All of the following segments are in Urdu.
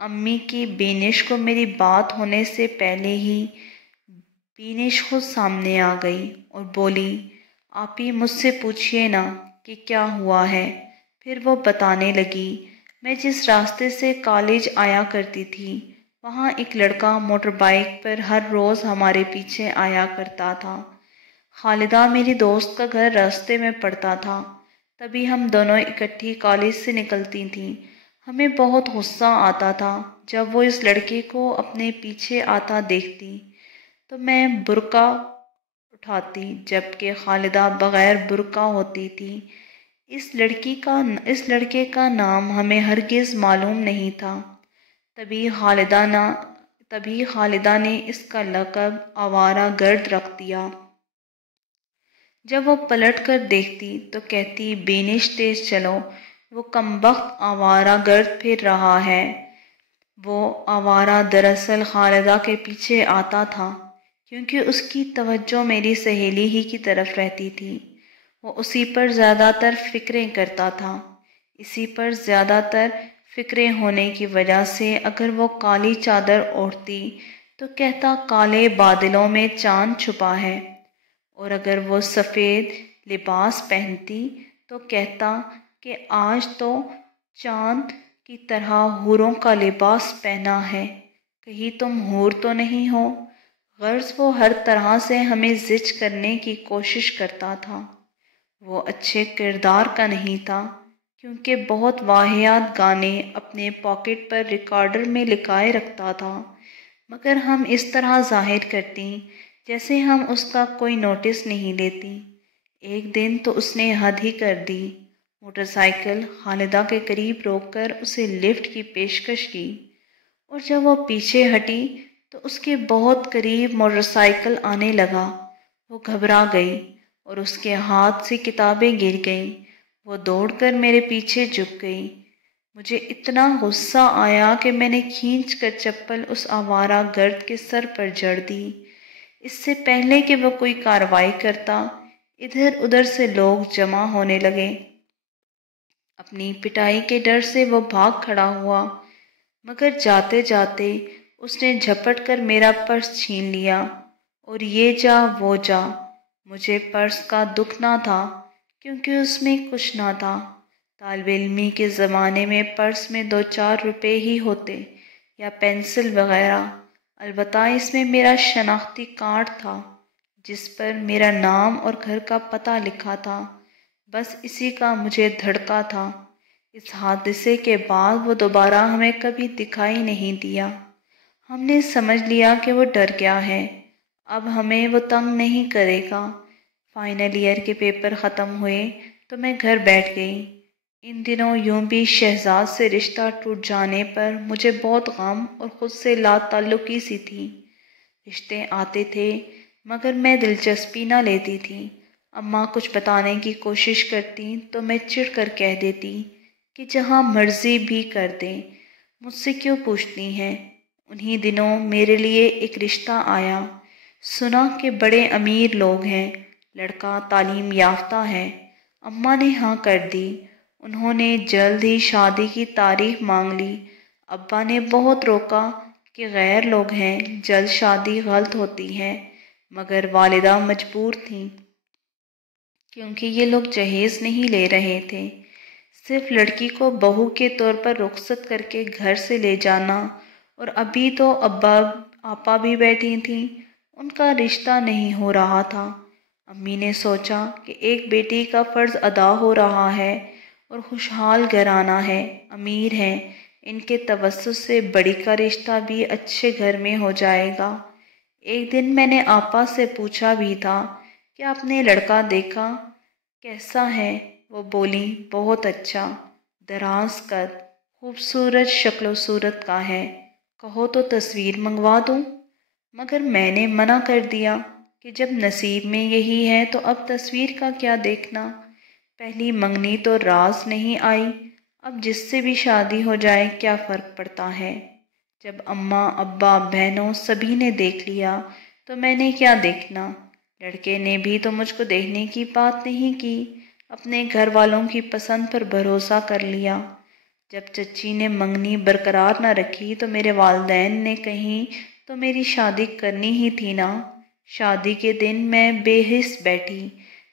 امی کی بینش کو میری بات ہونے سے پہلے ہی بینش خود سامنے آ گئی اور بولی، آپ ہی مجھ سے پوچھئے نا کہ کیا ہوا ہے۔ پھر وہ بتانے لگی، میں جس راستے سے کالج آیا کرتی تھی وہاں ایک لڑکا موٹر بائیک پر ہر روز ہمارے پیچھے آیا کرتا تھا۔ خالدہ میری دوست کا گھر راستے میں پڑتا تھا، تبھی ہم دونوں اکٹھی کالج سے نکلتی تھیں۔ ہمیں بہت غصہ آتا تھا جب وہ اس لڑکے کو اپنے پیچھے آتا دیکھتی تو میں برقع اٹھاتی جبکہ خالدہ بغیر برقع ہوتی تھی۔ اس لڑکے کا نام ہمیں ہرگز معلوم نہیں تھا۔ تبھی خالدہ نے اس کا لقب آوارہ گرد رکھ دیا۔ جب وہ پلٹ کر دیکھتی تو کہتی، بینش تیز چلو، وہ کمبخت آوارہ گرد پھر رہا ہے۔ وہ آوارہ دراصل خالدہ کے پیچھے آتا تھا کیونکہ اس کی توجہ میری سہیلی ہی کی طرف رہتی تھی۔ وہ اسی پر زیادہ تر فکریں کرتا تھا۔ اسی پر زیادہ تر فکریں ہونے کی وجہ سے اگر وہ کالی چادر اوڑھتی تو کہتا کالے بادلوں میں چاند چھپا ہے، اور اگر وہ سفید لباس پہنتی تو کہتا کہ آج تو چاند کی طرح حوروں کا لباس پہنا ہے، کہیں تم حور تو نہیں ہو۔ غرض وہ ہر طرح سے ہمیں زج کرنے کی کوشش کرتا تھا۔ وہ اچھے کردار کا نہیں تھا کیونکہ بہت واہیات گانے اپنے پاکٹ پر ریکارڈر میں لکھائے رکھتا تھا، مگر ہم اس طرح ظاہر کرتی جیسے ہم اس کا کوئی نوٹس نہیں لیتی۔ ایک دن تو اس نے حد ہی کر دی، موٹر سائیکل خالدہ کے قریب روک کر اسے لفٹ کی پیشکش کی، اور جب وہ پیچھے ہٹی تو اس کے بہت قریب موٹر سائیکل آنے لگا۔ وہ گھبرا گئی اور اس کے ہاتھ سے کتابیں گر گئیں۔ وہ دوڑ کر میرے پیچھے جھک گئی۔ مجھے اتنا غصہ آیا کہ میں نے کھینچ کر چپل اس آوارہ گرد کے سر پر جڑ دی۔ اس سے پہلے کہ وہ کوئی کارروائی کرتا، ادھر ادھر سے لوگ جمع ہونے لگے۔ اپنی پٹائی کے ڈر سے وہ بھاگ کھڑا ہوا، مگر جاتے جاتے اس نے جھپٹ کر میرا پرس چھین لیا اور یہ جا وہ جا۔ مجھے پرس کا دکھ نہ تھا کیونکہ اس میں کچھ نہ تھا۔ طالب علمی کے زمانے میں پرس میں 2-4 روپے ہی ہوتے یا پینسل وغیرہ، البتہ اس میں میرا شناختی کارڈ تھا جس پر میرا نام اور گھر کا پتہ لکھا تھا، بس اسی کا مجھے دھڑکا تھا۔ اس حادثے کے بعد وہ دوبارہ ہمیں کبھی دکھائی نہیں دیا۔ ہم نے سمجھ لیا کہ وہ ڈر گیا ہے، اب ہمیں وہ تنگ نہیں کرے گا۔ فائنل ایئر کے پیپر ختم ہوئے تو میں گھر بیٹھ گئی۔ ان دنوں یوں بھی شہزاد سے رشتہ ٹوٹ جانے پر مجھے بہت غم اور خود سے لا تعلقی سی تھی۔ رشتے آتے تھے مگر میں دلچسپی نہ لیتی تھی۔ اماں کچھ بتانے کی کوشش کرتی تو میں چڑ کر کہہ دیتی کہ جہاں مرضی بھی کر دیں، مجھ سے کیوں پوچھتی ہیں۔ انہی دنوں میرے لیے ایک رشتہ آیا، سنا کہ بڑے امیر لوگ ہیں، لڑکا تعلیم یافتہ ہے۔ اماں نے ہاں کر دی۔ انہوں نے جلد ہی شادی کی تاریخ مانگ لی۔ ابا نے بہت روکا کہ غیر لوگ ہیں، جلد شادی غلط ہوتی ہے، مگر والدہ مجبور تھیں کیونکہ یہ لوگ جہیز نہیں لے رہے تھے۔ صرف لڑکی کو بہو کے طور پر رخصت کر کے گھر سے لے جانا، اور ابھی تو آپا بھی بیٹھی تھیں، ان کا رشتہ نہیں ہو رہا تھا۔ امی نے سوچا کہ ایک بیٹی کا فرض ادا ہو رہا ہے اور خوشحال گھرانہ ہے، امیر ہیں، ان کے توسط سے بڑی کا رشتہ بھی اچھے گھر میں ہو جائے گا۔ ایک دن میں نے آپا سے پوچھا بھی تھا کہ آپ نے لڑکا دیکھا، کیسا ہے؟ وہ بولی، بہت اچھا، دراز قد، خوبصورت شکل و صورت کا ہے، کہو تو تصویر منگوا دوں؟ مگر میں نے منع کر دیا کہ جب نصیب میں یہی ہے تو اب تصویر کا کیا دیکھنا، پہلی منگنی تو راز نہیں آئی، اب جس سے بھی شادی ہو جائے کیا فرق پڑتا ہے۔ جب اماں ابا بہنوں سبھی نے دیکھ لیا تو میں نے کیا دیکھنا، لڑکے نے بھی تو مجھ کو دیکھنے کی بات نہیں کی، اپنے گھر والوں کی پسند پر بھروسہ کر لیا۔ جب چچی نے منگنی برقرار نہ رکھی تو میرے والدین نے کہیں تو میری شادی کرنی ہی تھی نا۔ شادی کے دن میں بے حس بیٹھی،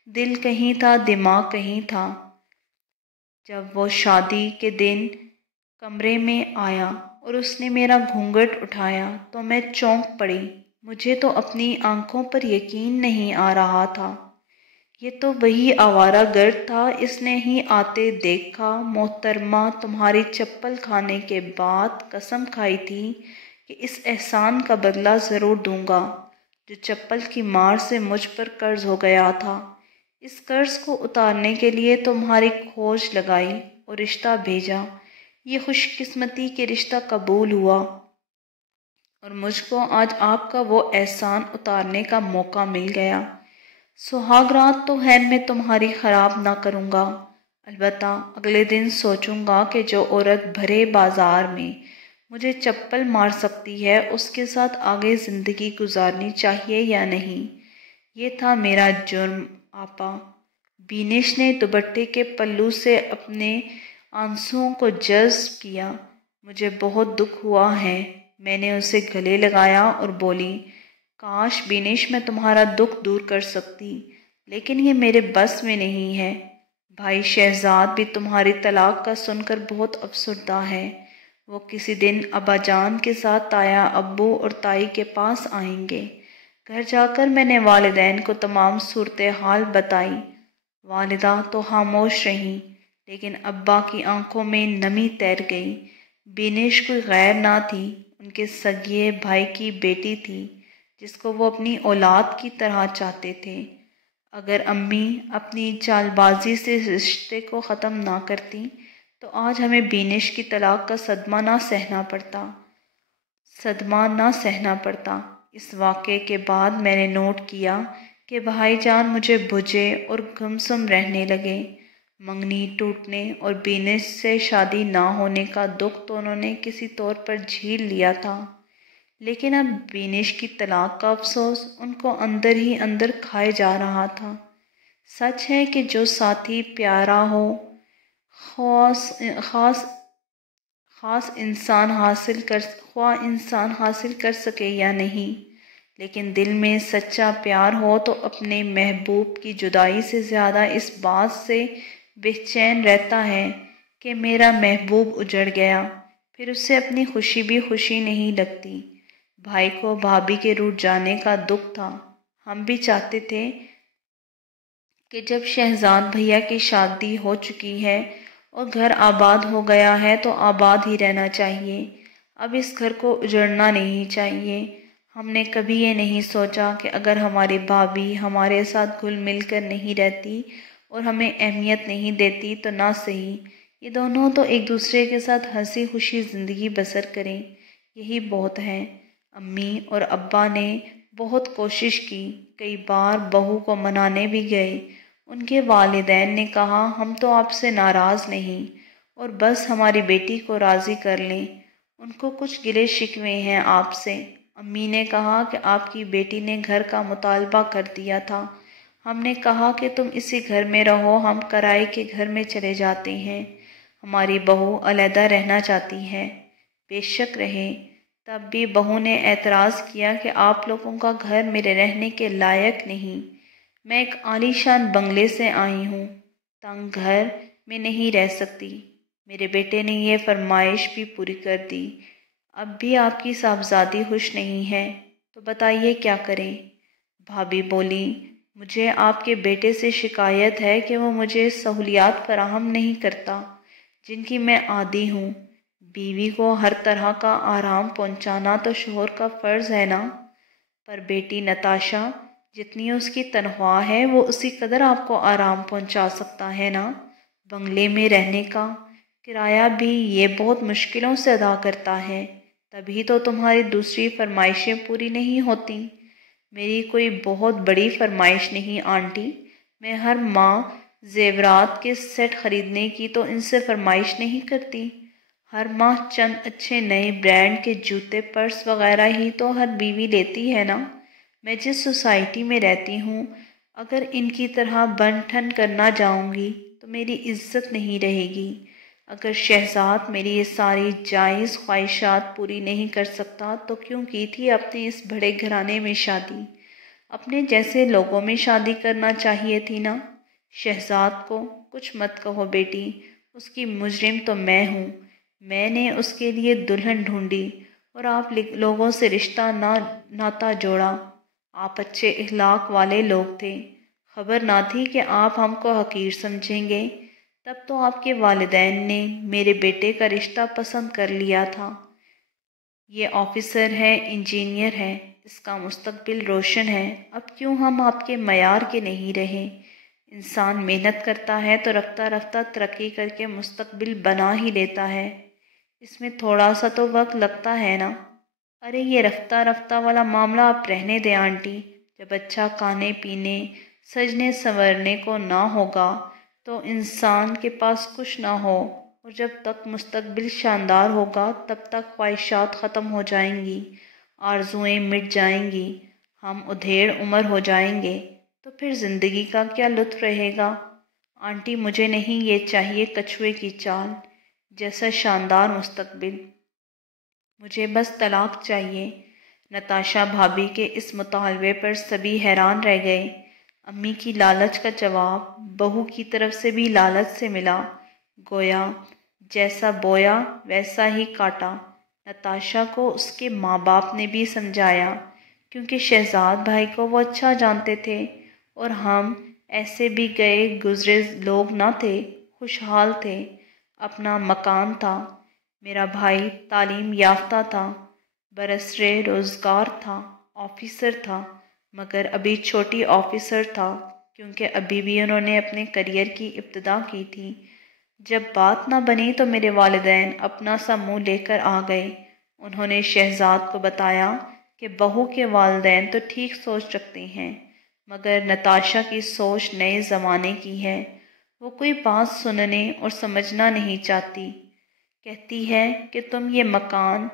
دل کہیں تھا دماغ کہیں تھا۔ جب وہ شادی کے دن کمرے میں آیا اور اس نے میرا گھونگھٹ اٹھایا تو میں چونک پڑی۔ مجھے تو اپنی آنکھوں پر یقین نہیں آ رہا تھا۔ یہ تو وہی آوارہ گرد تھا، اس نے ہی آتے دیکھا۔ محترمہ، تمہاری چپل کھانے کے بعد قسم کھائی تھی کہ اس احسان کا بدلہ ضرور دوں گا جو چپل کی مار سے مجھ پر قرض ہو گیا تھا۔ اس قرض کو اتارنے کے لیے تمہاری کھوج لگائی اور رشتہ بھیجا۔ یہ خوش قسمتی کہ رشتہ قبول ہوا اور مجھ کو آج آپ کا وہ احسان اتارنے کا موقع مل گیا۔ سہاگ رات تو خیر میں تمہاری خراب نہ کروں گا، البتہ اگلے دن سوچوں گا کہ جو عورت بھرے بازار میں مجھے چپل مار سکتی ہے اس کے ساتھ آگے زندگی گزارنی چاہیے یا نہیں۔ یہ تھا میرا جرم آپا۔ بینش نے دوپٹے کے پلو سے اپنے آنسوؤں کو جذب کیا۔ مجھے بہت دکھ ہوا ہے۔ میں نے اسے گلے لگایا اور بولی، کاش بینش میں تمہارا دکھ دور کر سکتی، لیکن یہ میرے بس میں نہیں ہے۔ بھائی شہزاد بھی تمہاری طلاق کا سن کر بہت افسردہ ہے۔ وہ کسی دن ابا جان کے ساتھ تایا ابو اور تائی کے پاس آئیں گے۔ گھر جا کر میں نے والدین کو تمام صورتحال بتائی۔ والدہ تو خاموش رہیں، لیکن ابا کی آنکھوں میں نمی تیر گئی۔ بینش کوئی غیر نہ تھی، ان کے سگے بھائی کی بیٹی تھی جس کو وہ اپنی اولاد کی طرح چاہتے تھے۔ اگر امی اپنی چال بازی سے رشتے کو ختم نہ کرتی تو آج ہمیں بینش کی طلاق کا صدمہ نہ سہنا پڑتا۔ اس واقعے کے بعد میں نے نوٹ کیا کہ بھائی جان مجھے بجھے اور گمسم رہنے لگے۔ منگنی ٹوٹنے اور بینش سے شادی نہ ہونے کا دکھ تو انہوں نے کسی طور پر جھیل لیا تھا، لیکن اب بینش کی طلاق کا افسوس ان کو اندر ہی اندر کھائے جا رہا تھا۔ سچ ہے کہ جو ساتھی پیارا ہو خواہ انسان حاصل کر سکے یا نہیں، لیکن دل میں سچا پیار ہو تو اپنے محبوب کی جدائی سے زیادہ اس بات سے بے چین رہتا ہے کہ میرا محبوب اجڑ گیا، پھر اسے اپنی خوشی بھی خوشی نہیں لگتی۔ بھائی کو بھابھی کے روٹھ جانے کا دکھ تھا۔ ہم بھی چاہتے تھے کہ جب شہزاد بھیا کی شادی ہو چکی ہے اور گھر آباد ہو گیا ہے تو آباد ہی رہنا چاہیے، اب اس گھر کو اجڑنا نہیں چاہیے۔ ہم نے کبھی یہ نہیں سوچا کہ اگر ہماری بھابھی ہمارے ساتھ گھل مل کر نہیں رہتی اور ہمیں اہمیت نہیں دیتی تو نہ صحیح، یہ دونوں تو ایک دوسرے کے ساتھ ہنسی خوشی زندگی بسر کریں، یہی بہت ہے۔ امی اور ابا نے بہت کوشش کی، کئی بار بہو کو منانے بھی گئے۔ ان کے والدین نے کہا ہم تو آپ سے ناراض نہیں اور بس ہماری بیٹی کو راضی کر لیں، ان کو کچھ گلے شکوے ہیں آپ سے۔ امی نے کہا کہ آپ کی بیٹی نے گھر کا مطالبہ کر دیا تھا، ہم نے کہا کہ تم اسی گھر میں رہو، ہم کرائے کے گھر میں چلے جاتے ہیں، ہماری بہو علیحدہ رہنا چاہتی ہے۔ بے شک رہے۔ تب بھی بہو نے اعتراض کیا کہ آپ لوگوں کا گھر میرے رہنے کے لائق نہیں، میں ایک عالی شان بنگلے سے آئی ہوں، تنگ گھر میں نہیں رہ سکتی۔ میرے بیٹے نے یہ فرمائش بھی پوری کر دی۔ اب بھی آپ کی صاحبزادی خوش نہیں ہے تو بتائیے کیا کریں؟ بھابھی بولی، مجھے آپ کے بیٹے سے شکایت ہے کہ وہ مجھے سہولیات فراہم نہیں کرتا جن کی میں عادی ہوں۔ بیوی کو ہر طرح کا آرام پہنچانا تو شوہر کا فرض ہے نا؟ پر بیٹی نتاشا، جتنی اس کی تنخواہ ہے وہ اسی قدر آپ کو آرام پہنچا سکتا ہے نا؟ بنگلے میں رہنے کا کرایہ بھی یہ بہت مشکلوں سے ادا کرتا ہے، تبھی تو تمہاری دوسری فرمائشیں پوری نہیں ہوتی۔ میری کوئی بہت بڑی فرمائش نہیں آنٹی، میں ہر ماہ زیورات کے سیٹ خریدنے کی تو ان سے فرمائش نہیں کرتی۔ ہر ماہ چند اچھے نئے برانڈ کے جوتے پرس وغیرہ ہی تو ہر بیوی لیتی ہے نا۔ میں جس سوسائٹی میں رہتی ہوں اگر ان کی طرح بن ٹھن کرنا جاؤں گی تو میری عزت نہیں رہے گی۔ اگر شہزاد میری یہ ساری جائز خواہشات پوری نہیں کر سکتا تو کیوں کی تھی اپنے اس بڑے گھرانے میں شادی؟ اپنے جیسے لوگوں میں شادی کرنا چاہیے تھی نا۔ شہزاد کو کچھ مت کہو بیٹی، اس کی مجرم تو میں ہوں۔ میں نے اس کے لیے دلہن ڈھونڈی اور آپ لوگوں سے رشتہ ناتا جوڑا۔ آپ اچھے اخلاق والے لوگ تھے، خبر نہ تھی کہ آپ ہم کو حقیر سمجھیں گے۔ تب تو آپ کے والدین نے میرے بیٹے کا رشتہ پسند کر لیا تھا۔ یہ آفیسر ہے، انجینئر ہے، اس کا مستقبل روشن ہے۔ اب کیوں ہم آپ کے معیار کے نہیں رہے؟ انسان محنت کرتا ہے تو رفتہ رفتہ ترقی کر کے مستقبل بنا ہی لیتا ہے۔ اس میں تھوڑا سا تو وقت لگتا ہے نا۔ ارے یہ رفتہ رفتہ والا معاملہ آپ رہنے دیں آنٹی۔ جب اچھا کھانے پینے سجنے سنورنے کو نہ ہوگا تو انسان کے پاس کچھ نہ ہو، اور جب تک مستقبل شاندار ہوگا تب تک خواہشات ختم ہو جائیں گی، آرزوئیں مٹ جائیں گی، ہم ادھیڑ عمر ہو جائیں گے، تو پھر زندگی کا کیا لطف رہے گا؟ آنٹی مجھے نہیں یہ چاہیے کچھوے کی چال جیسا شاندار مستقبل، مجھے بس طلاق چاہیے۔ نتاشا بھابھی کے اس مطالبے پر سبھی حیران رہ گئے۔ امی کی لالچ کا جواب بہو کی طرف سے بھی لالچ سے ملا، گویا جیسا بویا ویسا ہی کاٹا۔ نتاشا کو اس کے ماں باپ نے بھی سمجھایا، کیونکہ شہزاد بھائی کو وہ اچھا جانتے تھے، اور ہم ایسے بھی گئے گزرے لوگ نہ تھے، خوشحال تھے، اپنا مکان تھا، میرا بھائی تعلیم یافتہ تھا، برسرِ روزگار تھا، آفیسر تھا، مگر ابھی چھوٹی آفیسر تھا، کیونکہ ابھی بھی انہوں نے اپنے کریئر کی ابتدا کی تھی۔ جب بات نہ بنی تو میرے والدین اپنا سا منہ لے کر آ گئے۔ انہوں نے شہزاد کو بتایا کہ بہو کے والدین تو ٹھیک سوچ رکھتے ہیں، مگر نتاشا کی سوچ نئے زمانے کی ہے، وہ کوئی بات سننے اور سمجھنا نہیں چاہتی۔ کہتی ہے کہ تم یہ مکان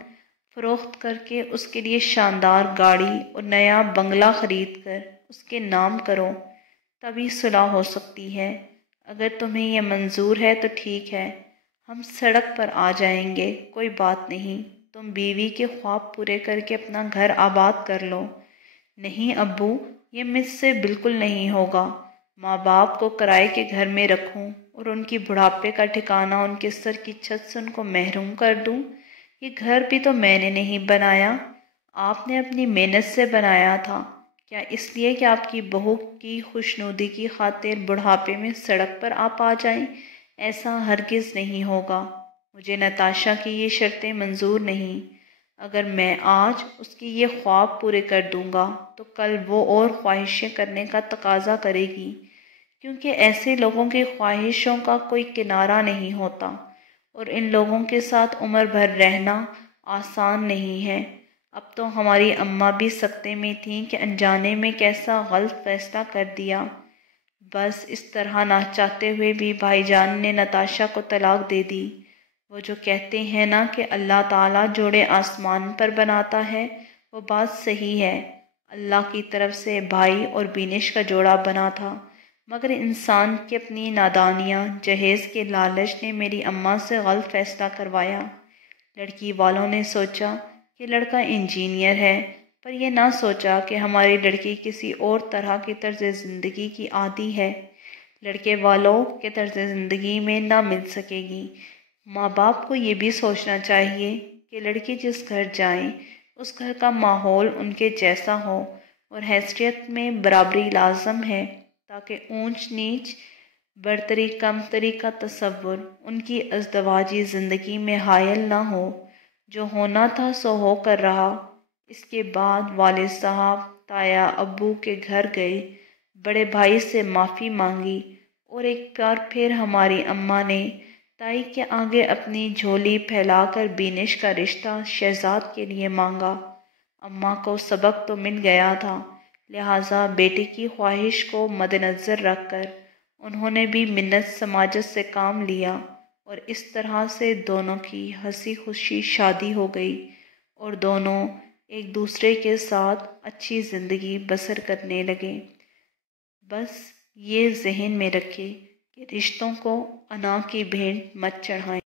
فروخت کر کے اس کے لیے شاندار گاڑی اور نیا بنگلہ خرید کر اس کے نام کرو، تبھی صلح ہو سکتی ہے۔ اگر تمہیں یہ منظور ہے تو ٹھیک ہے، ہم سڑک پر آ جائیں گے، کوئی بات نہیں، تم بیوی کے خواب پورے کر کے اپنا گھر آباد کر لو۔ نہیں ابو، یہ مجھ سے بالکل نہیں ہوگا۔ ماں باپ کو کرائے کے گھر میں رکھوں اور ان کی بڑھاپے کا ٹھکانہ ان کے سر کی چھت سے ان کو محروم کر دوں؟ یہ گھر بھی تو میں نے نہیں بنایا، آپ نے اپنی محنت سے بنایا تھا۔ کیا اس لیے کہ آپ کی بہو کی خوشنودی کی خاطر بڑھاپے میں سڑک پر آپ آ جائیں؟ ایسا ہرگز نہیں ہوگا۔ مجھے نتاشا کی یہ شرطیں منظور نہیں۔ اگر میں آج اس کی یہ خواب پورے کر دوں گا تو کل وہ اور خواہشیں کرنے کا تقاضا کرے گی، کیونکہ ایسے لوگوں کی خواہشوں کا کوئی کنارہ نہیں ہوتا، اور ان لوگوں کے ساتھ عمر بھر رہنا آسان نہیں ہے۔ اب تو ہماری اماں بھی سکتے میں تھیں کہ انجانے میں کیسا غلط فیصلہ کر دیا۔ بس اس طرح نہ چاہتے ہوئے بھی بھائی جان نے نتاشا کو طلاق دے دی۔ وہ جو کہتے ہیں نا کہ اللہ تعالیٰ جوڑے آسمان پر بناتا ہے، وہ بات صحیح ہے۔ اللہ کی طرف سے بھائی اور بینش کا جوڑا بنا تھا، مگر انسان کی اپنی نادانیاں، جہیز کے لالچ نے میری اماں سے غلط فیصلہ کروایا۔ لڑکی والوں نے سوچا کہ لڑکا انجینئر ہے، پر یہ نہ سوچا کہ ہماری لڑکی کسی اور طرح کی طرز زندگی کی عادی ہے، لڑکے والوں کے طرز زندگی میں نہ مل سکے گی۔ ماں باپ کو یہ بھی سوچنا چاہیے کہ لڑکی جس گھر جائیں اس گھر کا ماحول ان کے جیسا ہو، اور حیثیت میں برابری لازم ہے، تاکہ اونچ نیچ، برتری کمتری کا تصور ان کی ازدواجی زندگی میں حائل نہ ہو۔ جو ہونا تھا سو ہو کر رہا۔ اس کے بعد والد صاحب تایا ابو کے گھر گئے، بڑے بھائی سے معافی مانگی، اور ایک بار پھر ہماری اماں نے تائی کے آگے اپنی جھولی پھیلا کر بینش کا رشتہ شہزاد کے لیے مانگا۔ اماں کو سبق تو مل گیا تھا، لہٰذا بیٹے کی خواہش کو مد نظر رکھ کر انہوں نے بھی منت سماجت سے کام لیا، اور اس طرح سے دونوں کی ہنسی خوشی شادی ہو گئی، اور دونوں ایک دوسرے کے ساتھ اچھی زندگی بسر کرنے لگے۔ بس یہ ذہن میں رکھے کہ کہ رشتوں کو انا کی بھینٹ مت چڑھائیں۔